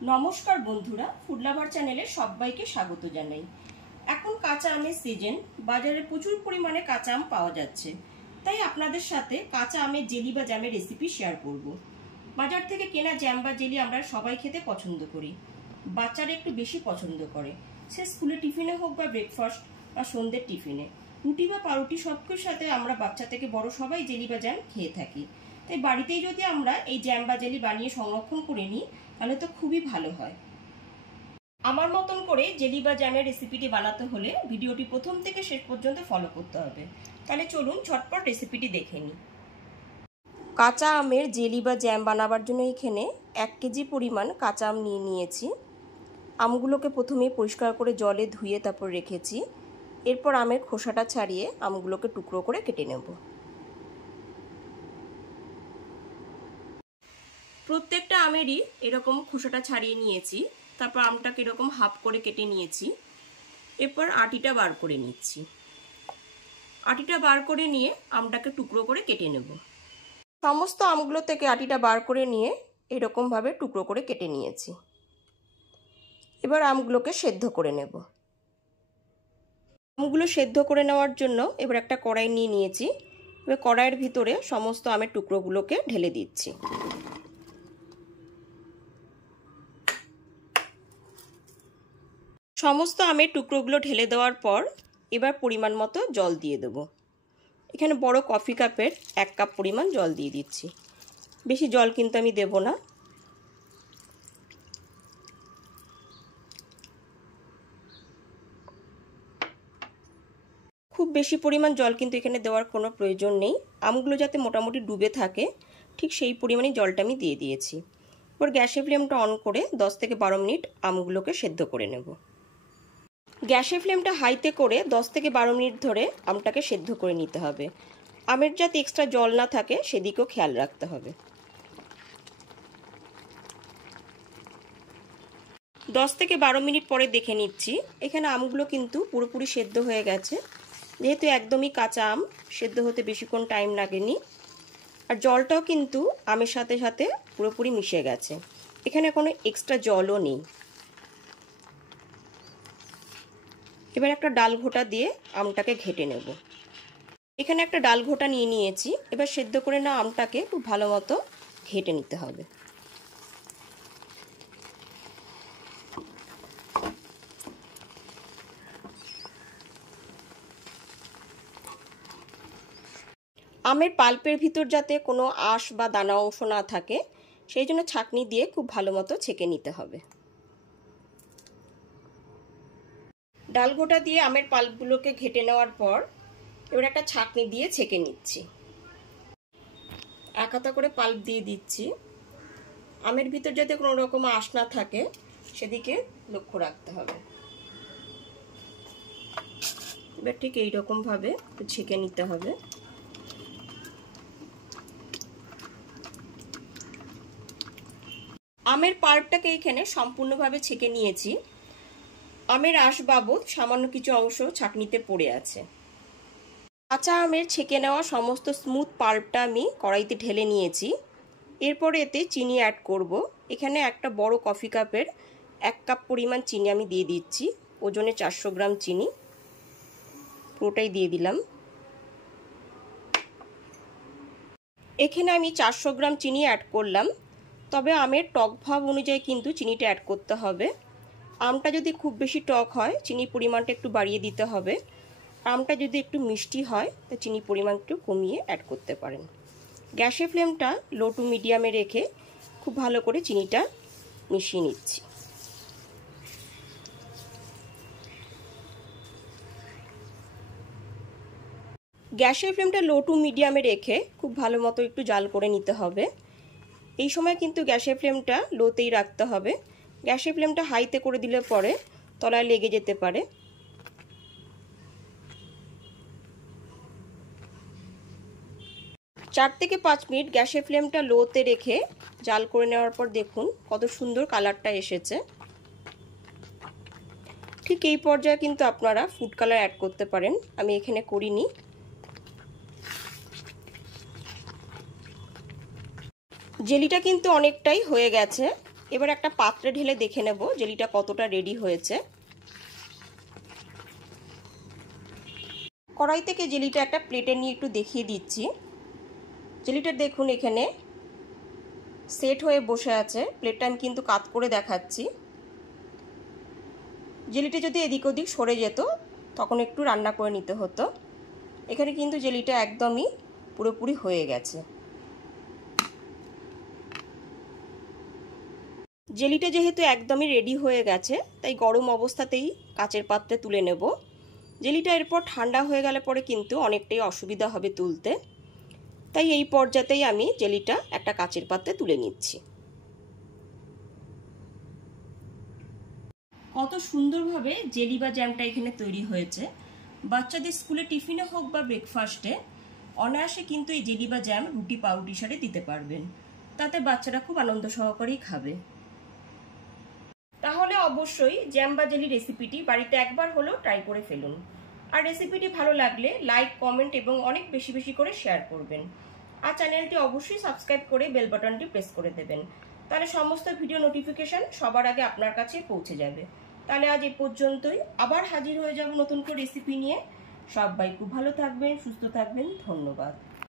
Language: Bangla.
नमस्कार बंधुरा फूड लाभार चैनेले सबाइके स्वागत जानाई। এখন কাঁচা আমের সিজন, বাজারে প্রচুর পরিমাণে কাঁচা আম পাওয়া যাচ্ছে, তাই আপনাদের সাথে কাঁচা আমের জেলি বা জ্যামের রেসিপি শেয়ার করব। বাজার থেকে কেনা জ্যাম বা জেলি আমরা সবাই খেতে পছন্দ করি, বাচ্চারা একটু বেশি পছন্দ করে। সে স্কুলে টিফিনে হোক বা ব্রেকফাস্ট বা সন্ধ্যের টিফিনে, রুটি বা পাউরুটি সবকিছুর সাথে আমরা বাচ্চা থেকে বড় সবাই জেলি বা জ্যাম খেয়ে থাকি। তাই বাড়িতেই যদি আমরা এই জ্যাম বা জেলি বানিয়ে সংরক্ষণ করে নিই তাহলে তো খুবই ভালো হয়। আমার মতন করে জেলি বা জ্যামের রেসিপিটি বানাতে হলে ভিডিওটি প্রথম থেকে শেষ পর্যন্ত ফলো করতে হবে। তাহলে চলুন ঝটপট রেসিপিটি দেখে নিই। কাঁচা আমের জেলি বা জ্যাম বানাবার জন্য এখানে 1 কেজি পরিমাণ কাঁচা আম নিয়ে নিয়েছি। আমগুলোকে প্রথমে পরিষ্কার করে জলে ধুয়ে তারপর রেখেছি। এরপর আমের খোসাটা ছাড়িয়ে আমগুলোকে টুকরো করে কেটে নেব। প্রত্যেকটা আমেরই এরকম খোসাটা ছাড়িয়ে নিয়েছি। তারপর আমটাকে এরকম হাফ করে কেটে নিয়েছি। এরপর আটিটা বার করে নিচ্ছি। আটিটা বার করে নিয়ে আমটাকে টুকরো করে কেটে নেব। সমস্ত আমগুলো থেকে আটিটা বার করে নিয়ে এরকমভাবে টুকরো করে কেটে নিয়েছি। এবার আমগুলোকে সেদ্ধ করে নেব। আমগুলো সেদ্ধ করে নেওয়ার জন্য এবার একটা কড়াই নিয়ে নিয়েছি। এবার কড়াইয়ের ভিতরে সমস্ত আমের টুকরোগুলোকে ঢেলে দিচ্ছি। সমস্ত আমের টুকরোগুলো ঢেলে দেওয়ার পর এবার পরিমাণ মতো জল দিয়ে দেব। এখানে বড় কফি কাপের 1 কাপ পরিমাণ জল দিয়ে দিচ্ছি। বেশি জল কিন্তু আমি দেব না। খুব বেশি পরিমাণ জল কিন্তু এখানে দেওয়ার কোনো প্রয়োজন নেই। আমগুলো যাতে মোটামুটি ডুবে থাকে ঠিক সেই পরিমাণে জলটা আমি দিয়ে দিয়েছি। এবার গ্যাসের ফ্লেমটা অন করে 10 থেকে 12 মিনিট আমগুলোকে সেদ্ধ করে নেব। গ্যাসের ফ্লেমটা হাইতে করে 10 থেকে 12 মিনিট ধরে আমটাকে সেদ্ধ করে নিতে হবে। আমের যাতে এক্সট্রা জল না থাকে সেদিকেও খেয়াল রাখতে হবে। 10 থেকে 12 মিনিট পরে দেখে নিচ্ছি এখানে আমগুলো কিন্তু পুরোপুরি সেদ্ধ হয়ে গেছে। যেহেতু একদমই কাঁচা আম, সেদ্ধ হতে বেশিক্ষণ টাইম লাগেনি। আর জলটাও কিন্তু আমের সাথে সাথে পুরোপুরি মিশে গেছে। এখানে কোনো এক্সট্রা জলও নেই। এবার একটা ডাল ঘোটা দিয়ে আমটাকে ঘেটে নেব। এখানে একটা ডাল ঘোটা নিয়ে নিয়েছি। এবার সেদ্ধ করে না আমটাকে খুব ভালো মতো ঘেটে নিতে হবে। আমের পাল্পের ভিতর যাতে কোনো আঁশ বা দানা অংশ না থাকে সেই জন্য ছাঁকনি দিয়ে খুব ভালো মতো ছেঁকে নিতে হবে। ডাল ঘোটা দিয়ে আমের পাল্পগুলোকে ঘেটে নেওয়ার পর এবার একটা ছাঁকনি দিয়ে ছেঁকে নিচ্ছি। এক হাতা করে পাল্প দিয়ে দিচ্ছি। আমের ভিতর যাতে কোনো রকম আঁশ না থাকে সেদিকে লক্ষ্য রাখতে হবে। এবার ঠিক এইরকমভাবে ছেঁকে নিতে হবে। আমের পাল্পটাকে এখানে সম্পূর্ণভাবে ছেঁকে নিয়েছি। আমের আঁশ বাবদ সামান্য কিছু অংশ ছাঁকনিতে পড়ে আছে। কাঁচা আমের ছেঁকে নেওয়া সমস্ত স্মুথ পাল্পটা আমি কড়াইতে ঢেলে নিয়েছি। এরপরে এতে চিনি অ্যাড করব। এখানে একটা বড় কফি কাপের 1 কাপ পরিমাণ চিনি আমি দিয়ে দিচ্ছি। ওজনে 400 গ্রাম চিনি পুরোটাই দিয়ে দিলাম। এখানে আমি 400 গ্রাম চিনি অ্যাড করলাম। তবে আমের টক ভাব অনুযায়ী কিন্তু চিনিটা অ্যাড করতে হবে। আমটা যদি খুব বেশি টক হয় চিনির পরিমাণটা একটু বাড়িয়ে দিতে হবে। আমটা যদি একটু মিষ্টি হয় তা চিনির পরিমাণ একটু কমিয়ে অ্যাড করতে পারেন। গ্যাসের ফ্লেমটা লো টু মিডিয়ামে রেখে খুব ভালো করে চিনিটা মিশিয়ে নিচ্ছি। গ্যাসের ফ্লেমটা লো টু মিডিয়ামে রেখে খুব ভালো মতো একটু জাল করে নিতে হবে। এই সময় কিন্তু গ্যাসের ফ্লেমটা লোতেই রাখতে হবে। গ্যাসের ফ্লেমটা হাইতে করে দিলে পরে তলায় লেগে যেতে পারে। চার থেকে 5 মিনিট গ্যাসের ফ্লেমটা লোতে রেখে জাল করে নেওয়ার পর দেখুন কত সুন্দর কালারটা এসেছে। ঠিক এই পর্যায়ে কিন্তু আপনারা ফুড কালার অ্যাড করতে পারেন, আমি এখানে করিনি। জেলিটা কিন্তু অনেকটাই হয়ে গেছে। এবার একটা পাত্রে ঢেলে দেখে নেব জেলিটা কতটা রেডি হয়েছে। কড়াই থেকে জেলিটা একটা প্লেটে নিয়ে একটু দেখিয়ে দিচ্ছি। জেলিটা দেখুন এখানে সেট হয়ে বসে আছে। প্লেটটা আমি কিন্তু কাত করে দেখাচ্ছি। জেলিটা যদি এদিক ওদিক সরে যেত তখন একটু রান্না করে নিতে হতো। এখানে কিন্তু জেলিটা একদমই পুরোপুরি হয়ে গেছে। জেলিটা যেহেতু একদমই রেডি হয়ে গেছে তাই গরম অবস্থাতেই কাচের পাত্রে তুলে নেব। জেলিটা এরপর ঠান্ডা হয়ে গেলে পরে কিন্তু অনেকটাই অসুবিধা হবে তুলতে, তাই এই পর্যাতেই আমি জেলিটা একটা কাচের পাত্রে তুলে নিচ্ছি। কত সুন্দরভাবে জেলি বা জ্যামটা এখানে তৈরি হয়েছে। বাচ্চাদের স্কুলে টিফিনে হোক বা ব্রেকফাস্টে অনায়াসে কিন্তু এই জেলি বা জ্যাম রুটি পাউরুটির সাথে দিতে পারবেন। তাতে বাচ্চারা খুব আনন্দ সহকারেই খাবে। তাহলে অবশ্যই জ্যাম বা জেলি রেসিপিটি বাড়িতে একবার হলেও ট্রাই করে ফেলুন। আর রেসিপিটি ভালো লাগলে লাইক, কমেন্ট এবং অনেক বেশি বেশি করে শেয়ার করবেন। আর চ্যানেলটি অবশ্যই সাবস্ক্রাইব করে বেল বাটনটি প্রেস করে দেবেন, তাহলে সমস্ত ভিডিও নোটিফিকেশন সবার আগে আপনার কাছে পৌঁছে যাবে। তাহলে আজ এই পর্যন্তই, আবার হাজির হয়ে যাব নতুন করে রেসিপি নিয়ে। সবাই খুব ভালো থাকবেন, সুস্থ থাকবেন। ধন্যবাদ।